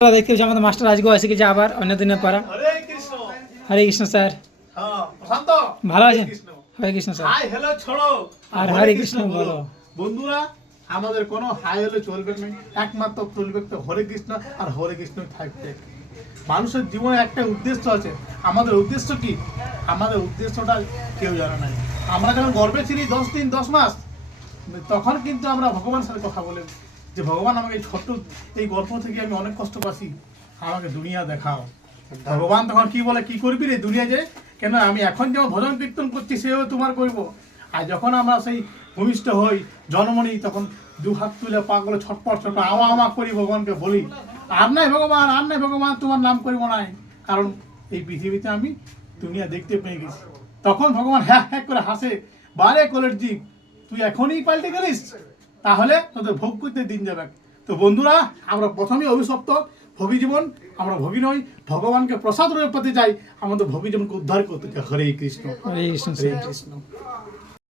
দেখতে পাচ্ছি আমাদের মাস্টার আজকেও এসে গেছে আবার অন্য দিনের পাড়া। হরে কৃষ্ণ স্যার। ভালো আছেন? হরে কৃষ্ণ স্যার। হাই হ্যালো ছড়ো আর হরে কৃষ্ণ বলো। বন্ধুরা, আমাদের কোনো হাই হলে চলবে না, একমাত্র চলবে তো হরে কৃষ্ণ আর হরে কৃষ্ণ থাকবে। মানুষের জীবনে একটা উদ্দেশ্য আছে। আমাদের উদ্দেশ্য কি? আমাদের উদ্দেশ্যটা কেউ জানে না। আমরা যখন গর্বে ছিলি 10 দিন 10 মাস, তখন কিন্তু আমরা ভগবানের সাথে কথা বলে যে ভগবান আমাকে এই ছোট্ট এই গল্প থেকে আমি অনেক কষ্ট পাচ্ছি, আমাকে দুনিয়া দেখাও। ভগবান তখন কি বলে, কি করবি রে দুনিয়া যে, কেন আমি এখন যেমন ভজন কীর্তন করছি সেও তোমার করবো। আর যখন আমরা সেই ভূমিষ্ঠ হই, জন্ম নিই, তখন দু হাত তুলে পা করে ছটপট ছটপট আমা করি, ভগবানকে বলি আর নাই ভগবান, আর নাই ভগবান, তোমার নাম করবো নাই, কারণ এই পৃথিবীতে আমি দুনিয়া দেখতে পেয়ে গেছি। তখন ভগবান হ্যাঁ হ্যাঁ করে হাসে, বারে কলের জীব, তুই এখনই পাল্টে গেলিস, তাহলে তোদের ভোগ করতে দিন যাবে। তো বন্ধুরা, আমরা প্রথমেই অভিশপ্ত ভোগী জীবন, আমরা ভোগী নই, ভগবানকে প্রসাদ রূপে পেতে চাই, আমাদের ভোগী জীবনকে উদ্ধার করতে চাই। হরে কৃষ্ণ, হরে কৃষ্ণ হরে স্যার। কৃষ্ণ।